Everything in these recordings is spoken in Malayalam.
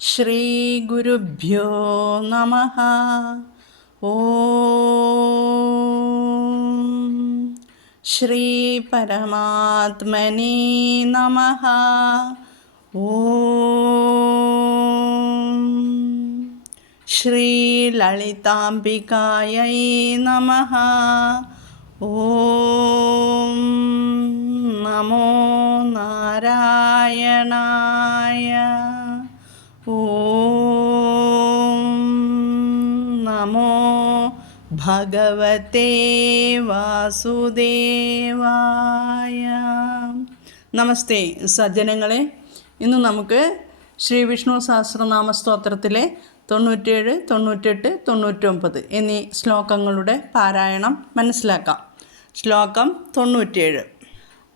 ശ്രീഗുരുഭ്യോ നമ. ഓം. ശ്രീ പരമാത്മനി നമ. ഓം. ശ്രീലളിതാംബികായൈ നമ. ഓം. നമോ നാരായണായ ഓം നമോ ഭഗവതേ വാസുദേവായ നമസ്തേ സജ്ജനങ്ങളെ ഇന്ന് നമുക്ക് ശ്രീ വിഷ്ണു സഹസ്രനാമ സ്തോത്രത്തിലെ തൊണ്ണൂറ്റേഴ് തൊണ്ണൂറ്റെട്ട് തൊണ്ണൂറ്റൊമ്പത് എന്നീ ശ്ലോകങ്ങളുടെ പാരായണം മനസ്സിലാക്കാം. ശ്ലോകം തൊണ്ണൂറ്റേഴ്.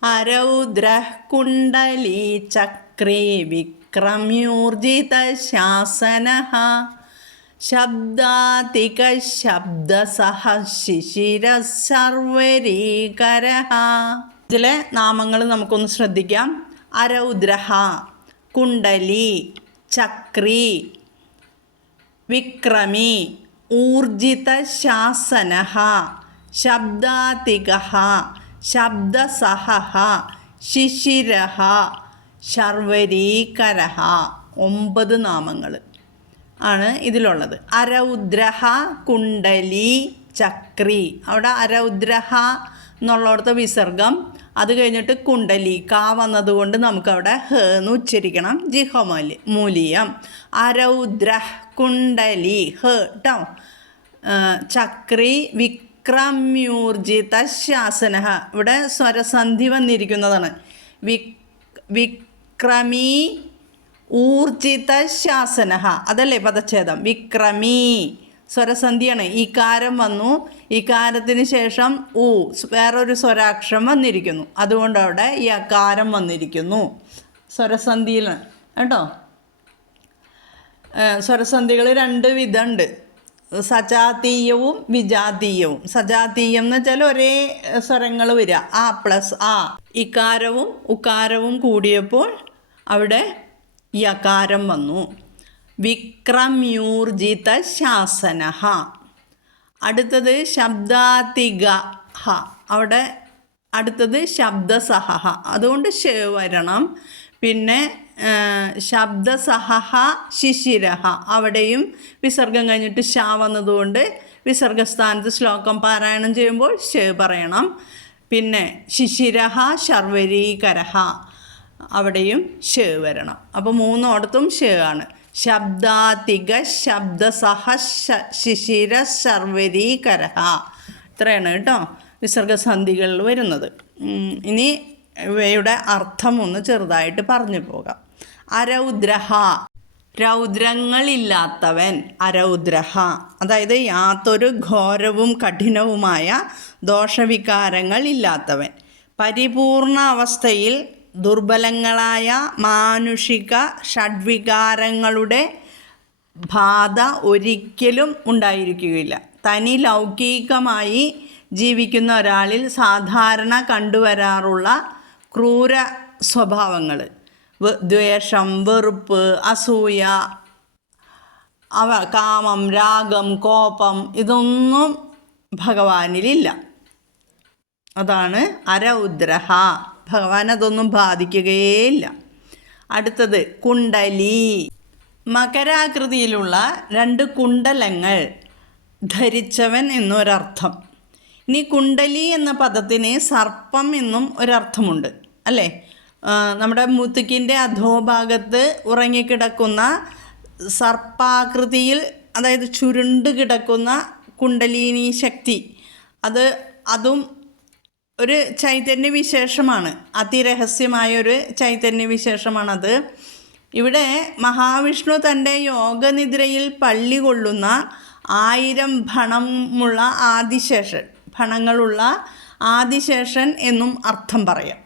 അരൗദ്ര കുണ്ടലീ ചക്രേ വിക്രമ്യൂർജിത ശാസന. ശബ്ദാതിക ശബ്ദസഹ ശിശിര സർവരീകര ഇതിലെ നാമങ്ങൾ നമുക്കൊന്ന് ശ്രദ്ധിക്കാം. അരൗദ്രഹ കുണ്ടലി ചക്രി വിക്രമി ഊർജിത ശാസന ശബ്ദാതിക ശബ്ദസഹ ശിശിര ശർവരീകര ഒമ്പത് നാമങ്ങൾ. ആണ് ഇതിലുള്ളത്. അരൗദ്രഹ കുണ്ടലി ചക്രി. അവിടെ അരൗദ്രഹ എന്നുള്ളടത്ത് വിസർഗം. അത് കഴിഞ്ഞിട്ട് കുണ്ടലി കാ വന്നതുകൊണ്ട് നമുക്കവിടെ ഹ എന്ന് ഉച്ചരിക്കണം. ജിഹമലി മൂലിയം. അരൗദ്രഹ് കുണ്ടലി ഹ കേട്ടോ ചക്രി വിക്രമ്യൂർജിത ശാസന ഇവിടെ സ്വരസന്ധി വന്നിരിക്കുന്നതാണ്. വിക് വിക്രമീ ഊർജിത ശാസന അതല്ലേ പദച്ഛേദം? വിക്രമി. സ്വരസന്ധിയാണ്. ഇകാരം വന്നു. ഇകാരത്തിന് ശേഷം ഊ. വേറൊരു സ്വരാക്ഷരം വന്നിരിക്കുന്നു. അതുകൊണ്ട് അവിടെ ഈ അകാരം വന്നിരിക്കുന്നു. സ്വരസന്ധിയിൽ കേട്ടോ? സ്വരസന്ധികൾ രണ്ട് വിധമുണ്ട്. സജാതീയവും വിജാതീയവും. സജാതീയം എന്ന് വെച്ചാൽ ഒരേ സ്വരങ്ങൾ വരിക. ആ പ്ലസ് ആ. ഇക്കാരവും ഉക്കാരവും കൂടിയപ്പോൾ അവിടെ യകാരം വന്നു. വിക്രമ്യൂർജിത ശാസന അടുത്തത് ശബ്ദാതിക ഹ. അവിടെ അടുത്തത് ശബ്ദസഹ അതുകൊണ്ട് വരണം. പിന്നെ ശബ്ദസഹ ശിശിരഹ. അവിടെയും വിസർഗം കഴിഞ്ഞിട്ട് ഷ വന്നതുകൊണ്ട് വിസർഗസ്ഥാനത്ത് ശ്ലോകം പാരായണം ചെയ്യുമ്പോൾ ഷ പറയണം. പിന്നെ ശിശിരഹ ശർവരീകരഹ. അവിടെയും ഷേ വരണം. അപ്പോൾ മൂന്നോടത്തും ഷേ ആണ്. ശബ്ദാതിക ശബ്ദസഹ ശിശിര ശർവരീകര ഇത്രയാണ് കേട്ടോ വിസർഗസന്ധികളിൽ വരുന്നത്. ഇനി ഇവയുടെ അർത്ഥം ഒന്ന് ചെറുതായിട്ട് പറഞ്ഞു പോകാം. അരൗദ്രഹ. രൗദ്രങ്ങളില്ലാത്തവൻ അരൗദ്രഹ. അതായത് യാതൊരു ഘോരവും കഠിനവുമായ ദോഷവികാരങ്ങൾ ഇല്ലാത്തവൻ പരിപൂർണ അവസ്ഥയിൽ ദുർബലങ്ങളായ മാനുഷിക ഷഡ്വികാരങ്ങളുടെ ബാധ ഒരിക്കലും ഉണ്ടായിരിക്കുകയില്ല. തനി ലൗകികമായി ജീവിക്കുന്ന ഒരാളിൽ സാധാരണ കണ്ടുവരാറുള്ള ക്രൂര സ്വഭാവങ്ങൾ. ദ്വേഷം വെറുപ്പ് അസൂയ അവ കാമം രാഗം കോപം ഇതൊന്നും ഭഗവാനിലില്ല. അതാണ് അരൗദ്രഹ. ഭഗവാൻ അതൊന്നും ബാധിക്കുകയേയില്ല. അടുത്തത് കുണ്ടലി. മകരാകൃതിയിലുള്ള രണ്ട് കുണ്ടലങ്ങൾ ധരിച്ചവൻ എന്നൊരർത്ഥം. ഇനി കുണ്ടലി എന്ന പദത്തിന് സർപ്പം എന്നും ഒരർത്ഥമുണ്ട് അല്ലേ? നമ്മുടെ മുത്തുക്കിന്റെ അധോഭാഗത്ത് ഉറങ്ങിക്കിടക്കുന്ന സർപ്പാകൃതിയിൽ അതായത് ചുരുണ്ട് കിടക്കുന്ന കുണ്ടലിനി ശക്തി അത് അതും ഒരു ചൈതന്യ വിശേഷമാണ്. അതിരഹസ്യമായ ഒരു ചൈതന്യ വിശേഷമാണത്. ഇവിടെ മഹാവിഷ്ണു തന്റെ യോഗനിദ്രയിൽ പള്ളി കൊള്ളുന്ന ആയിരം ഭണമുള്ള ആദിശേഷൻ ഭണങ്ങളുള്ള ആദിശേഷൻ എന്നും അർത്ഥം പറയാം.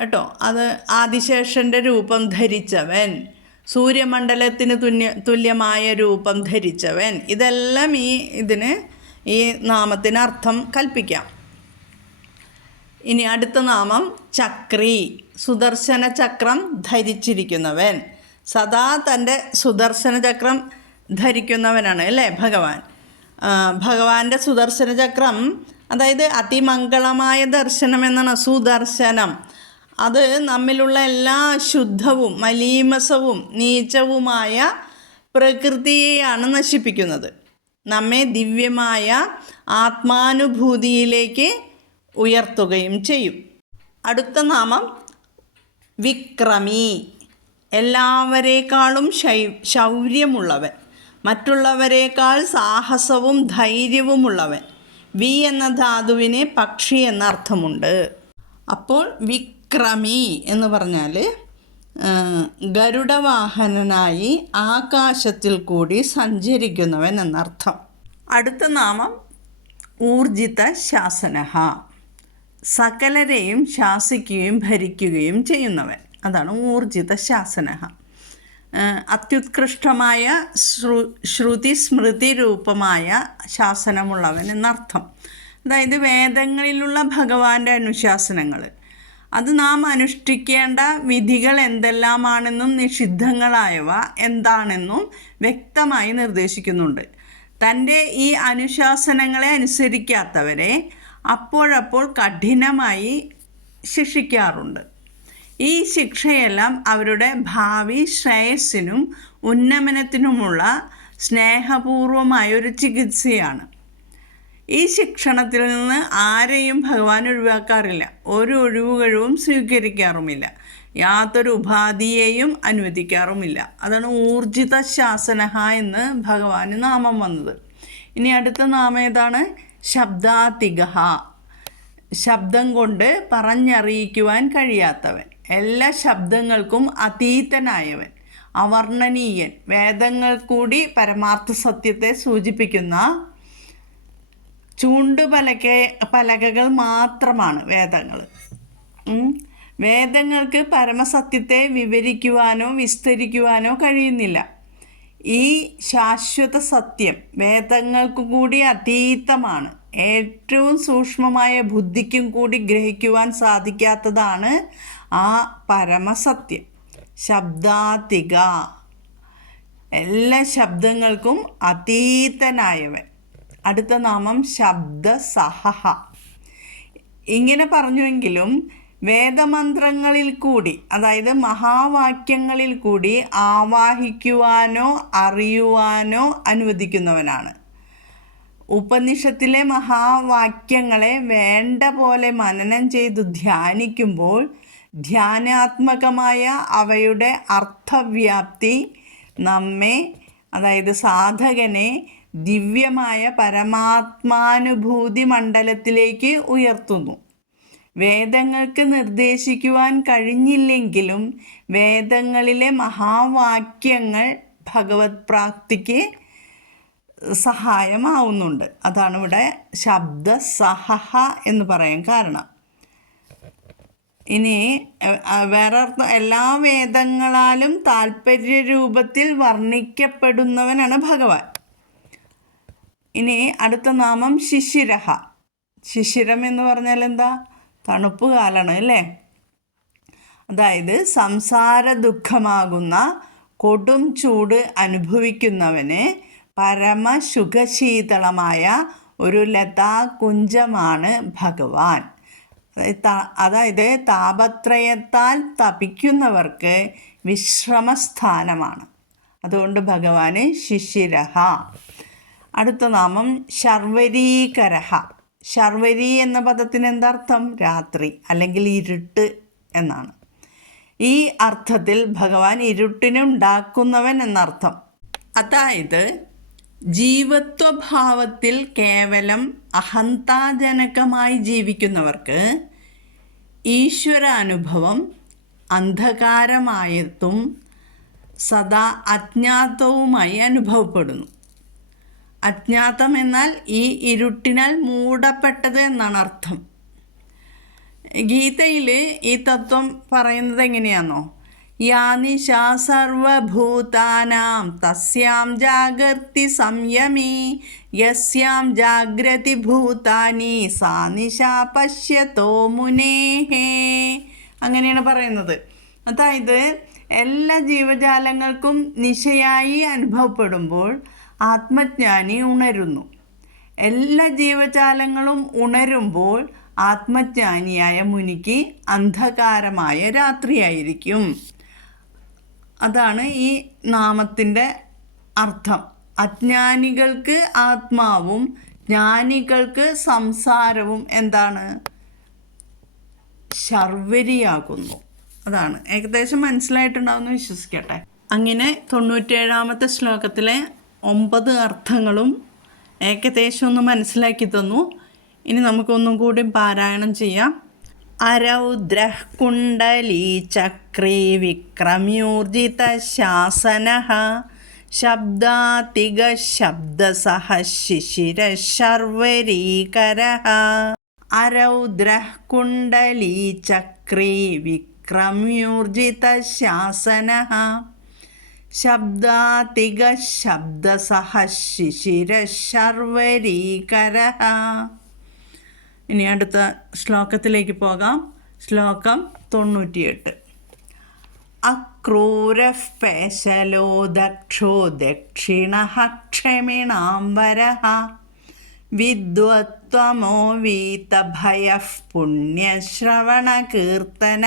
കേട്ടോ? അത് ആദിശേഷന്റെ രൂപം ധരിച്ചവൻ സൂര്യമണ്ഡലത്തിന് തുല്യ തുല്യമായ രൂപം ധരിച്ചവൻ. ഇതെല്ലാം ഈ ഇതിന് ഈ നാമത്തിന് അർത്ഥം കൽപ്പിക്കാം. ഇനി അടുത്ത നാമം ചക്രി. സുദർശന ചക്രം ധരിച്ചിരിക്കുന്നവൻ. സദാ തന്റെ സുദർശന ചക്രം ധരിക്കുന്നവനാണ് അല്ലേ ഭഗവാൻ? ഭഗവാന്റെ സുദർശന ചക്രം അതായത് അതിമംഗളമായ ദർശനം എന്നാണ് സുദർശനം. അത് നമ്മിലുള്ള എല്ലാ ശുദ്ധവും മലീമസവും നീചവുമായ പ്രകൃതിയെയാണ് നശിപ്പിക്കുന്നത്. നമ്മെ ദിവ്യമായ ആത്മാനുഭൂതിയിലേക്ക് ഉയർത്തുകയും ചെയ്യും. അടുത്ത നാമം വിക്രമി. എല്ലാവരേക്കാളും ശൈ ശൗര്യമുള്ളവൻ. മറ്റുള്ളവരേക്കാൾ സാഹസവും ധൈര്യവുമുള്ളവൻ. വി എന്ന ധാതുവിന് പക്ഷി എന്ന അർത്ഥമുണ്ട് അപ്പോൾ വിക്രമി എന്ന് പറഞ്ഞാൽ ഗരുഡവാഹനനായി ആകാശത്തിൽ കൂടി സഞ്ചരിക്കുന്നവൻ എന്നർത്ഥം. അടുത്ത നാമം ഊർജിത ശാസനഹ. സകലരെയും ശാസിക്കുകയും ഭരിക്കുകയും ചെയ്യുന്നവൻ. അതാണ് ഊർജിത ശാസന അത്യുത്കൃഷ്ടമായ ശ്രു ശ്രുതി സ്മൃതി രൂപമായ ശാസനമുള്ളവൻ എന്നർത്ഥം. അതായത് വേദങ്ങളിലുള്ള ഭഗവാന്റെ അനുശാസനങ്ങൾ. അത് നാം അനുഷ്ഠിക്കേണ്ട വിധികൾ എന്തെല്ലാമാണെന്നും നിഷിദ്ധങ്ങളായവ എന്താണെന്നും വ്യക്തമായി നിർദ്ദേശിക്കുന്നുണ്ട്. തന്റെ ഈ അനുശാസനങ്ങളെ അനുസരിക്കാത്തവരെ അപ്പോഴപ്പോൾ കഠിനമായി ശിക്ഷിക്കാറുണ്ട്. ഈ ശിക്ഷയെല്ലാം അവരുടെ ഭാവി ശ്രേയസ്സിനും ഉന്നമനത്തിനുമുള്ള സ്നേഹപൂർവമായ ഒരു ചികിത്സയാണ്. ഈ ശിക്ഷണത്തിൽ നിന്ന് ആരെയും ഭഗവാൻ ഒഴിവാക്കാറില്ല. ഒരു ഒഴിവുകഴിവും സ്വീകരിക്കാറുമില്ല. യാതൊരു ഉപാധിയെയും അനുവദിക്കാറുമില്ല. അതാണ് ഊർജിത ശാസനഹ എന്ന് ഭഗവാന് നാമം വന്നത്. ഇനി അടുത്ത നാമം ഏതാണ് ശബ്ദാതിഗഹ. ശബ്ദം കൊണ്ട് പറഞ്ഞറിയിക്കുവാൻ കഴിയാത്തവൻ. എല്ലാ ശബ്ദങ്ങൾക്കും അതീതനായവൻ. അവർണനീയൻ. വേദങ്ങൾ കൂടി പരമാർത്ഥ സത്യത്തെ സൂചിപ്പിക്കുന്ന ചൂണ്ടുപലക പലകകൾ മാത്രമാണ് വേദങ്ങൾ. വേദങ്ങൾക്ക് പരമസത്യത്തെ വിവരിക്കുവാനോ വിസ്തരിക്കുവാനോ കഴിയുന്നില്ല. ഈ ശാശ്വത സത്യം വേദങ്ങൾക്ക് കൂടി അതീതമാണ്. ഏറ്റവും സൂക്ഷ്മമായ ബുദ്ധിക്കും കൂടി ഗ്രഹിക്കുവാൻ സാധിക്കാത്തതാണ് ആ പരമസത്യം. ശബ്ദാതിക. എല്ലാ ശബ്ദങ്ങൾക്കും അതീതനായവൻ. അടുത്ത നാമം ശബ്ദ ശബ്ദസഹ ഇങ്ങനെ പറഞ്ഞുവെങ്കിലും വേദമന്ത്രങ്ങളിൽ കൂടി അതായത് മഹാവാക്യങ്ങളിൽ കൂടി ആവാഹിക്കുവാനോ അറിയുവാനോ അനുവദിക്കുന്നവനാണ്. ഉപനിഷത്തിലെ മഹാവാക്യങ്ങളെ വേണ്ട പോലെ മനനം ചെയ്തു ധ്യാനിക്കുമ്പോൾ ധ്യാനാത്മകമായ അവയുടെ അർത്ഥവ്യാപ്തി നമ്മെ അതായത് സാധകനെ ദിവ്യമായ പരമാത്മാനുഭൂതി മണ്ഡലത്തിലേക്ക് ഉയർത്തുന്നു. വേദങ്ങൾക്ക് നിർദ്ദേശിക്കുവാൻ കഴിഞ്ഞില്ലെങ്കിലും വേദങ്ങളിലെ മഹാവാക്യങ്ങൾ ഭഗവത് പ്രാപ്തിക്ക് സഹായമാവുന്നുണ്ട്. അതാണ് ഇവിടെ ശബ്ദ സഹഹ എന്ന് പറയാൻ കാരണം. ഇനി വേറെ എല്ലാ വേദങ്ങളാലും താല്പര്യ രൂപത്തിൽ വർണിക്കപ്പെടുന്നവനാണ് ഭഗവാൻ. ഇനി അടുത്ത നാമം ശിശിരഹ. ശിശിരം എന്ന് പറഞ്ഞാൽ എന്താ? തണുപ്പ് കാലാണ് അല്ലേ? അതായത് സംസാര ദുഃഖമാകുന്ന കൊടും ചൂട് അനുഭവിക്കുന്നവന് പരമസുഖശീതളമായ ഒരു ലതാകുഞ്ചമാണ് ഭഗവാൻ. അതായത് താ- അതായത് താപത്രയത്താൽ തപിക്കുന്നവർക്ക് വിശ്രമസ്ഥാനമാണ്. അതുകൊണ്ട് ഭഗവാന് ശിശിരഹ. അടുത്ത നാമം ശർവരീകരഹ. ശർവരി എന്ന പദത്തിന് എന്താർത്ഥം? രാത്രി അല്ലെങ്കിൽ ഇരുട്ട് എന്നാണ്. ഈ അർത്ഥത്തിൽ ഭഗവാൻ ഇരുട്ടിനുണ്ടാക്കുന്നവൻ എന്നർത്ഥം. അതായത് ജീവത്വഭാവത്തിൽ കേവലം അഹന്താജനകമായി ജീവിക്കുന്നവർക്ക് ഈശ്വരാനുഭവം അന്ധകാരമായതും സദാ അജ്ഞാതവുമായി അനുഭവപ്പെടുന്നു. അജ്ഞാതം എന്നാൽ ഈ ഇരുട്ടിനാൽ മൂടപ്പെട്ടത് എന്നാണ് അർത്ഥം. ഗീതയിൽ ഈ തത്വം പറയുന്നത് എങ്ങനെയാണോ യാ നിശാ സർവഭൂതാനാം തസ്യാം ജാഗർത്തി സംയമി യസ്യാം ജാഗ്രതി ഭൂതാനി സാ നിശാ പശ്യത്തോ മുനേഹേ അങ്ങനെയാണ് പറയുന്നത്. അതായത് എല്ലാ ജീവജാലങ്ങൾക്കും നിശയായി അനുഭവപ്പെടുമ്പോൾ ആത്മജ്ഞാനി ഉണരുന്നു. എല്ലാ ജീവജാലങ്ങളും ഉണരുമ്പോൾ ആത്മജ്ഞാനിയായ മുനിക്ക് അന്ധകാരമായ രാത്രിയായിരിക്കും. അതാണ് ഈ നാമത്തിന്റെ അർത്ഥം. അജ്ഞാനികൾക്ക് ആത്മാവും ജ്ഞാനികൾക്ക് സംസാരവും എന്താണ്? ശർവരിയാകുന്നു. അതാണ്. ഏകദേശം മനസ്സിലായിട്ടുണ്ടാവുമെന്ന് വിശ്വസിക്കട്ടെ. അങ്ങനെ തൊണ്ണൂറ്റേഴാമത്തെ ശ്ലോകത്തിലെ ഒമ്പത് അർത്ഥങ്ങളും ഏകദേശം ഒന്ന് മനസ്സിലാക്കി തന്നു. ഇനി നമുക്കൊന്നും കൂടി പാരായണം ചെയ്യാം. അരൗദ്രഃ കുണ്ടലീ ചക്രേ വിക്രമ്യൂർജിത ശാസന ശബ്ദാതിക ശബ്ദസഹ ശിശിര ശർവരീകര അരൗദ്രഃ കുണ്ടലീ ചക്രേ വിക്രമ്യൂർജിത ശാസന ശബ്ദാതിക ശബ്ദസഹ ശിശിര ശർവരീകര ഇനി അടുത്ത ശ്ലോകത്തിലേക്ക് പോകാം. ശ്ലോകം തൊണ്ണൂറ്റിയെട്ട്. അക്രൂരഃ പേശലോ ദക്ഷോ ദക്ഷിണ ക്ഷമിണാംബര വിദ്വത്വമോ വീതഭയഃ പുണ്യശ്രവണകീർത്തന.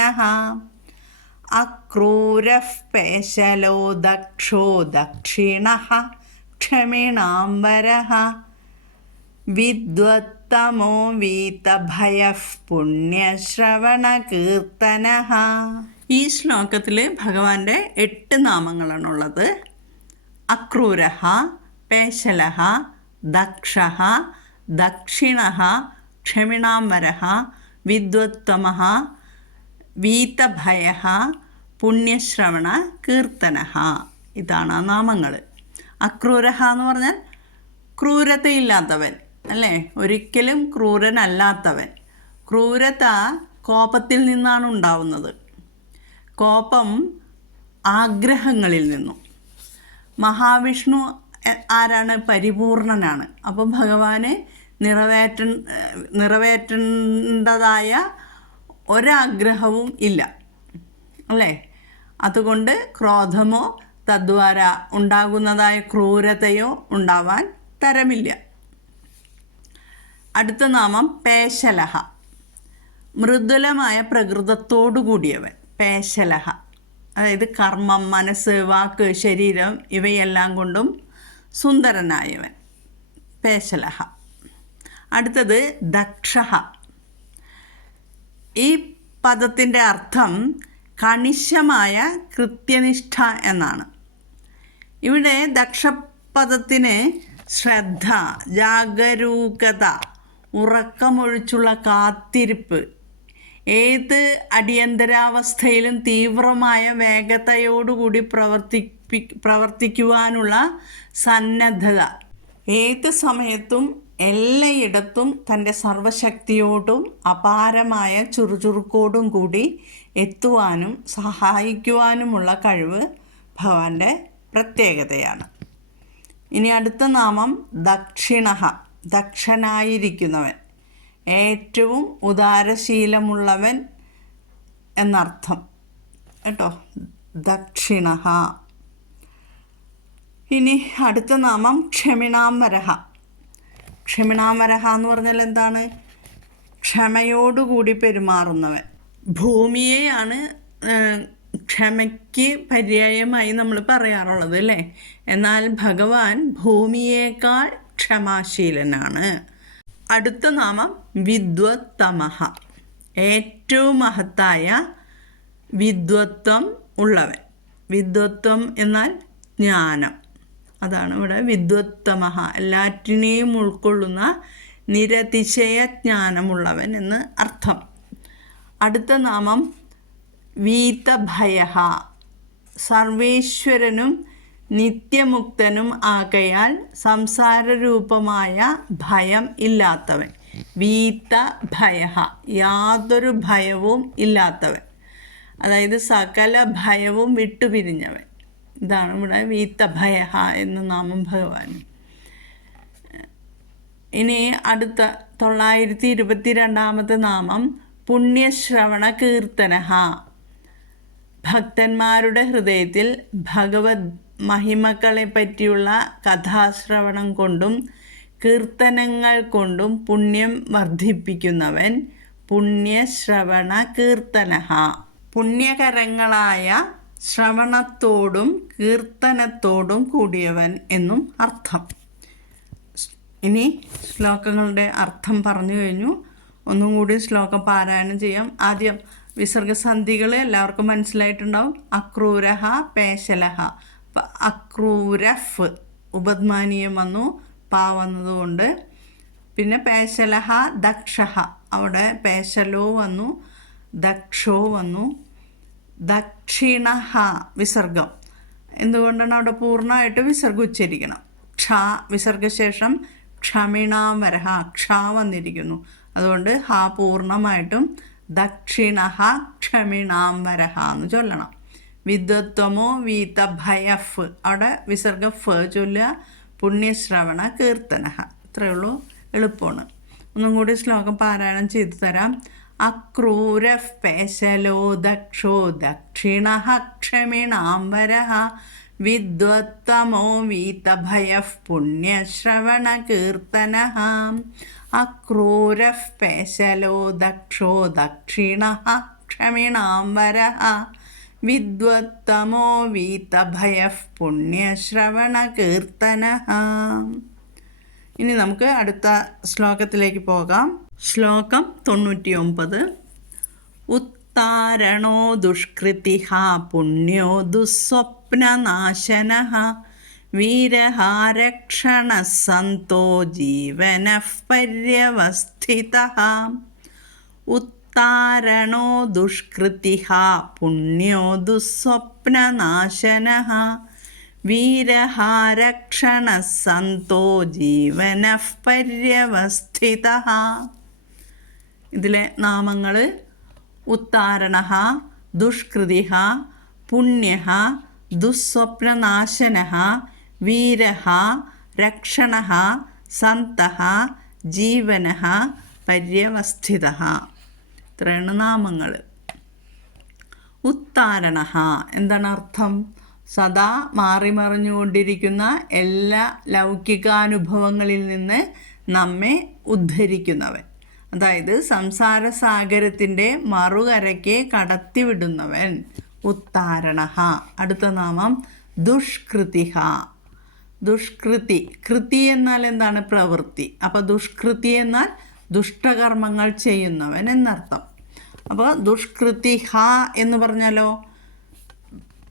അക്രൂരഃ പേശലോ ദക്ഷോ ദക്ഷിണ ക്ഷമിണാംബര വിദ്വത്തമോ വീതഭയഃ പുണ്യശ്രവണകീർത്തന ഈ ശ്ലോകത്തിൽ ഭഗവാന്റെ എട്ട് നാമങ്ങളാണുള്ളത്. അക്രൂരഹ പേശലഹ ദക്ഷ ദക്ഷിണ ക്ഷമിണാംബര വിദ്വത്തമ വീതഭയ പുണ്യശ്രവണ കീർത്തനഹ ഇതാണ് നാമങ്ങൾ അക്രൂരഹ എന്ന് പറഞ്ഞാൽ ക്രൂരതയില്ലാത്തവൻ. അല്ലേ? ഒരിക്കലും ക്രൂരനല്ലാത്തവൻ. ക്രൂരത കോപത്തിൽ നിന്നാണ് ഉണ്ടാവുന്നത്. കോപം ആഗ്രഹങ്ങളിൽ നിന്നും. മഹാവിഷ്ണു ആരാണ്? പരിപൂർണനാണ്. അപ്പോൾ ഭഗവാന് നിറവേറ്റ നിറവേറ്റേണ്ടതായ ഒരാഗ്രഹവും ഇല്ല. അല്ലേ? അതുകൊണ്ട് ക്രോധമോ തദ്വാര ഉണ്ടാകുന്നതായ ക്രൂരതയോ ഉണ്ടാവാൻ തരമില്ല. അടുത്ത നാമം പേശലഹ. മൃദുലമായ പ്രകൃതത്തോടു കൂടിയവൻ പേശലഹ. അതായത് കർമ്മം മനസ്സ് വാക്ക് ശരീരം ഇവയെല്ലാം കൊണ്ടും സുന്ദരനായവൻ പേശലഹ. അടുത്തത് ദക്ഷഹ. ഈ പദത്തിന്റെ അർത്ഥം കണിശമായ കൃത്യനിഷ്ഠ എന്നാണ്. ഇവിടെ ദക്ഷപദത്തിന് ശ്രദ്ധ ജാഗരൂകത ഉറക്കമൊഴിച്ചുള്ള കാത്തിരിപ്പ്. ഏത് അടിയന്തരാവസ്ഥയിലും തീവ്രമായ വേഗതയോടുകൂടി പ്രവർത്തി പ്രവർത്തിക്കുവാനുള്ള സന്നദ്ധത. ഏത് സമയത്തും എല്ലായിടത്തും തന്റെ സർവശക്തിയോടും അപാരമായ ചുറുചുറുക്കോടും കൂടി എത്തുവാനും സഹായിക്കുവാനുമുള്ള കഴിവ് ഭഗവാന്റെ പ്രത്യേകതയാണ്. ഇനി അടുത്ത നാമം ദക്ഷിണഹ. ദക്ഷനായിരിക്കുന്നവൻ. ഏറ്റവും ഉദാരശീലമുള്ളവൻ എന്നർത്ഥം. കേട്ടോ? ദക്ഷിണ ഇനി അടുത്ത നാമം ക്ഷമിണാമരഹ. ക്ഷമിണാമരഹ എന്ന് പറഞ്ഞാൽ എന്താണ്? ക്ഷമയോടുകൂടി പെരുമാറുന്നവൻ. ഭൂമിയെയാണ് ക്ഷമയ്ക്ക് പര്യായമായി നമ്മൾ പറയാറുള്ളത് അല്ലേ? എന്നാൽ ഭഗവാൻ ഭൂമിയേക്കാൾ ക്ഷമാശീലനാണ്. അടുത്ത നാമം വിദ്വത്തമഹ. ഏറ്റവും മഹത്തായ വിദ്വത്വം ഉള്ളവൻ. വിദ്വത്വം എന്നാൽ ജ്ഞാനം. അതാണ് ഇവിടെ വിദ്വത്തമഹ. എല്ലാറ്റിനെയും ഉൾക്കൊള്ളുന്ന നിരതിശയ ജ്ഞാനമുള്ളവൻ എന്ന് അർത്ഥം. അടുത്ത നാമം വീതഭയ സർവേശ്വരനും നിത്യമുക്തനും ആകയാൽ സംസാരരൂപമായ ഭയം ഇല്ലാത്തവൻ. വീത്ത ഭയ യാതൊരു ഭയവും ഇല്ലാത്തവൻ. അതായത് സകല ഭയവും വിട്ടുപിരിഞ്ഞവൻ. ഇതാണ് ഇവിടെ വീത്ത ഭയ എന്ന നാമം ഭഗവാൻ ഇനി അടുത്ത തൊള്ളായിരത്തി ഇരുപത്തി രണ്ടാമത്തെ നാമം പുണ്യശ്രവണ കീർത്തന ഭക്തന്മാരുടെ ഹൃദയത്തിൽ ഭഗവത് മഹിമക്കളെ പറ്റിയുള്ള കഥാശ്രവണം കൊണ്ടും കീർത്തനങ്ങൾ കൊണ്ടും പുണ്യം വർദ്ധിപ്പിക്കുന്നവൻ പുണ്യശ്രവണ കീർത്തന പുണ്യകരങ്ങളായ ശ്രവണത്തോടും കീർത്തനത്തോടും കൂടിയവൻ എന്നും അർത്ഥം. ഇനി ശ്ലോകങ്ങളുടെ അർത്ഥം പറഞ്ഞു കഴിഞ്ഞു. ഒന്നും കൂടി ശ്ലോകം പാരായണം ചെയ്യാം. ആദ്യം വിസർഗസന്ധികൾ എല്ലാവർക്കും മനസ്സിലായിട്ടുണ്ടാവും. അക്രൂരഹ പേശലഹ. അക്രൂരഫ് ഉപദ്മാനീയം വന്നു പാ വന്നതുകൊണ്ട് പിന്നെ പേശലഹ ദക്ഷഹ അവിടെ പേശലോ വന്നു ദക്ഷോ വന്നു. ദക്ഷിണഹ വിസർഗം എന്തുകൊണ്ടാണ് അവിടെ പൂർണമായിട്ട് വിസർഗം ഉച്ചരിക്കണം? ക്ഷ വിസർഗശേഷം ക്ഷമിണാമരഹ ക്ഷ വന്നിരിക്കുന്നു. അതുകൊണ്ട് ഹ പൂർണമായിട്ടും ദക്ഷിണഹ ക്ഷമിണാംബരഹ എന്ന് ചൊല്ലണം. വിദ്വത്വമോ വീത ഭയഫ് അവിടെ വിസർഗ ഫ ചൊല്ലുക പുണ്യശ്രവണ കീർത്തന. ഇത്രയേ ഉള്ളൂ എളുപ്പമാണ്. ഒന്നും കൂടി ശ്ലോകം പാരായണം ചെയ്തു തരാം. അക്രൂര പേശലോ ദക്ഷോ ദക്ഷിണ ക്ഷമിണാംബര വിദ്വത്തമോ വീതഭയ പുണ്യശ്രവണ കീർത്തന. അക്രൂര പേശലോ ദക്ഷോ ദക്ഷിണ ക്ഷമിണാംബര വിദ്വത്തമോ വീതഭയ പുണ്യശ്രവണ കീർത്തന. ഇനി നമുക്ക് അടുത്ത ശ്ലോകത്തിലേക്ക് പോകാം. ശ്ലോകം തൊണ്ണൂറ്റി ഒമ്പത് ഉത്താരണോ ദുഷ്കൃതി പുണ്യോ ദുസ്വപ്നനാശന. വീരഹാരക്ഷണ സന്തോ ജീവന പര്യവസ്ഥിത. ഉത്താരണോ ദുഷ്കൃതി പുണ്യോ ദുസ്വപ്നനാശന വീരഹാരക്ഷണ സന്തോ ജീവന പര്യവസ്ഥിത. ഇതിലെ നാമങ്ങൾ ഉത്താരണ ദുഷ്കൃതി പുണ്യ ദുസ്വപ്നനാശന വീര രക്ഷണ സന്ത ജീവന പര്യവസ്ഥിത ഇത്രയാണ് നാമങ്ങൾ ഉത്താരണ എന്താണ് അർത്ഥം? സദാ മാറിമറിഞ്ഞുകൊണ്ടിരിക്കുന്ന എല്ലാ ലൗകികാനുഭവങ്ങളിൽ നിന്ന് നമ്മെ ഉദ്ധരിക്കുന്നവൻ. അതായത് സംസാര സാഗരത്തിന്റെ മറുകരയ്ക്ക് കടത്തിവിടുന്നവൻ. ഉത്താരണ അടുത്ത നാമം ദുഷ്കൃതിഹ. ദുഷ്കൃതി. കൃതി എന്നാൽ എന്താണ് പ്രവൃത്തി? അപ്പോൾ ദുഷ്കൃതി എന്നാൽ ദുഷ്ടകർമ്മങ്ങൾ ചെയ്യുന്നവൻ എന്നർത്ഥം. അപ്പോൾ ദുഷ്കൃതി ഹ എന്ന് പറഞ്ഞാലോ?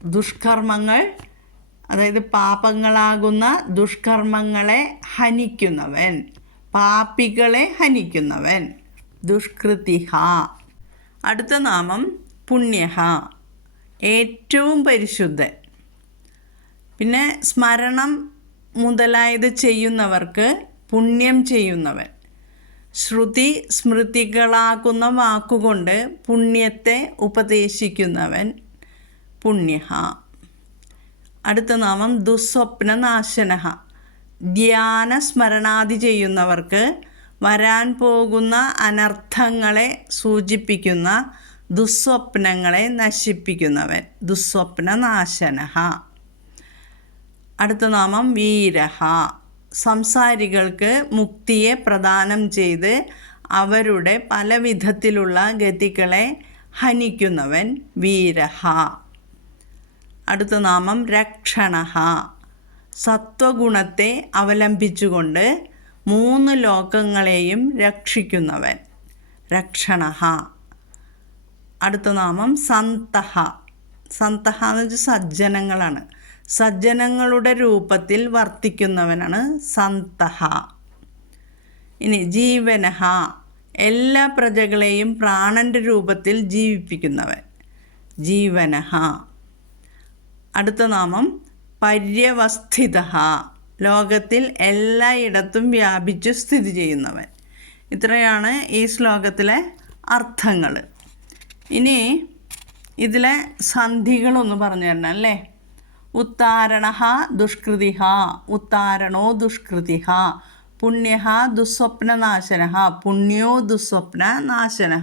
ദുഷ്കർമ്മങ്ങൾ അതായത് പാപങ്ങളാകുന്ന ദുഷ്കർമ്മങ്ങളെ ഹനിക്കുന്നവൻ. പാപികളെ ഹനിക്കുന്നവൻ. ദുഷ്കൃതിഹ അടുത്ത നാമം പുണ്യഹ ഏറ്റവും പരിശുദ്ധൻ. പിന്നെ സ്മരണം മുതലായത് ചെയ്യുന്നവർക്ക് പുണ്യം ചെയ്യുന്നവൻ. ശ്രുതി സ്മൃതികളാകുന്ന വാക്കുകൊണ്ട് പുണ്യത്തെ ഉപദേശിക്കുന്നവൻ പുണ്യ അടുത്ത നാമം ദുസ്വപ്നനാശന ധ്യാന സ്മരണാദി ചെയ്യുന്നവർക്ക് വരാൻ പോകുന്ന അനർത്ഥങ്ങളെ സൂചിപ്പിക്കുന്ന ദുസ്വപ്നങ്ങളെ നശിപ്പിക്കുന്നവൻ ദുസ്വപ്നനാശന അടുത്ത നാമം വീരഹ. സംസാരികൾക്ക് മുക്തിയെ പ്രദാനം ചെയ്ത് അവരുടെ പല വിധത്തിലുള്ള ഗതികളെ ഹനിക്കുന്നവൻ വീരഹ. അടുത്ത നാമം രക്ഷണഹ. സത്വഗുണത്തെ അവലംബിച്ചുകൊണ്ട് മൂന്ന് ലോകങ്ങളെയും രക്ഷിക്കുന്നവൻ രക്ഷണഹ. അടുത്ത നാമം സന്തഹ. സന്തഹ എന്ന് വെച്ചാൽ സജ്ജനങ്ങളാണ്. സജ്ജനങ്ങളുടെ രൂപത്തിൽ വർത്തിക്കുന്നവനാണ് സന്തഹ. ഇനി ജീവനഹ എല്ലാ പ്രജകളെയും പ്രാണന്റെ രൂപത്തിൽ ജീവിപ്പിക്കുന്നവൻ. ജീവനഹ. അടുത്ത നാമം പര്യവസ്ഥിത ലോകത്തിൽ എല്ലായിടത്തും വ്യാപിച്ചു സ്ഥിതി ചെയ്യുന്നവൻ. ഇത്രയാണ് ഈ ശ്ലോകത്തിലെ അർത്ഥങ്ങൾ ഇനി ഇതിലെ സന്ധികളൊന്ന് പറഞ്ഞു തരണം അല്ലേ? ഉത്താരണ ദുഷ്കൃതി ഉത്താരണോ ദുഷ്കൃതി പുണ്യ ദുസ്വപ്നനാശന പുണ്യോ ദുസ്വപ്നനാശന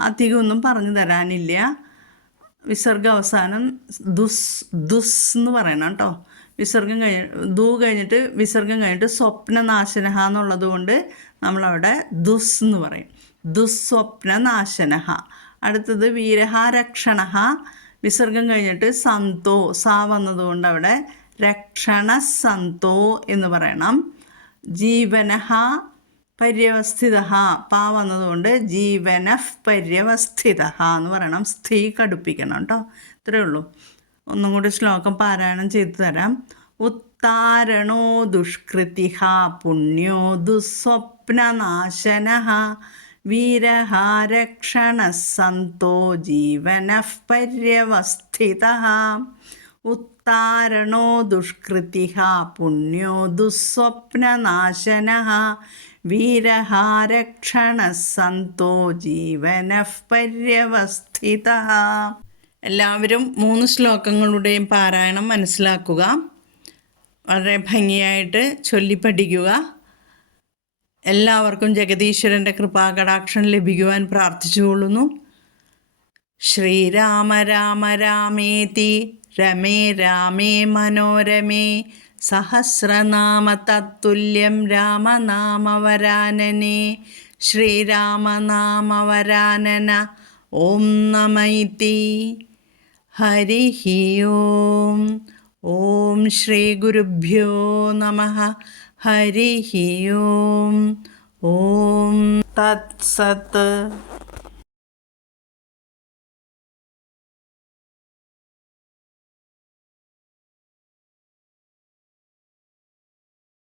അധികമൊന്നും പറഞ്ഞു തരാനില്ല. വിസർഗ അവസാനം ദുസ് ദുസ് എന്ന് പറയണം കേട്ടോ. വിസർഗം കഴിഞ്ഞ് ദൂ കഴിഞ്ഞിട്ട് വിസർഗം കഴിഞ്ഞിട്ട് സ്വപ്നനാശന എന്നുള്ളത് കൊണ്ട് നമ്മളവിടെ ദുസ് എന്ന് പറയും. ദുസ്വപ്നനാശന അടുത്തത് വീരഹ വീരഹാരക്ഷണ വിസർഗം കഴിഞ്ഞിട്ട് സന്തോ സ വന്നതുകൊണ്ട് അവിടെ രക്ഷണ സന്തോ എന്ന് പറയണം. ജീവനഹ പര്യവസ്ഥിത പാ വന്നതുകൊണ്ട് ജീവന പര്യവസ്ഥിത എന്ന് പറയണം. സ്ഥി കടുപ്പിക്കണം കേട്ടോ ഇത്രയേ ഉള്ളൂ. ഒന്നും കൂടി ശ്ലോകം പാരായണം ചെയ്തു തരാം. ഉത്താരണോ ദുഷ്കൃതിഹ പുണ്യോ ദുസ്വപ്നനാശന വീരഹാരക്ഷണ സന്തോ ജീവന പര്യവസ്ഥിത. ഉത്താരണോ ദുഷ്കൃതിഹ പുണ്യോ ദുസ്വപ്നനാശന. വീരഹാരക്ഷണ സന്തോ ജീവന പര്യവസ്ഥിത. എല്ലാവരും മൂന്ന് ശ്ലോകങ്ങളുടെയും പാരായണം മനസ്സിലാക്കുക. വളരെ ഭംഗിയായിട്ട് ചൊല്ലിപ്പഠിക്കുക. എല്ലാവർക്കും ജഗദീശ്വരന്റെ കൃപാകടാക്ഷം ലഭിക്കുവാൻ പ്രാർത്ഥിച്ചുകൊള്ളുന്നു. ശ്രീരാമ രാമ രാമേതി രമേ രാമേ മനോരമേ. സഹസ്രനാമ തത്തുല്യം രാമനാമവരാനനെ. ശ്രീരാമനാമവരാനന ഓം നമൈതി. ഹരി ഓം. ഓം ശ്രീ ഗുരുഭ്യോ നമ. ഹരി ഓം തത്സത്ത്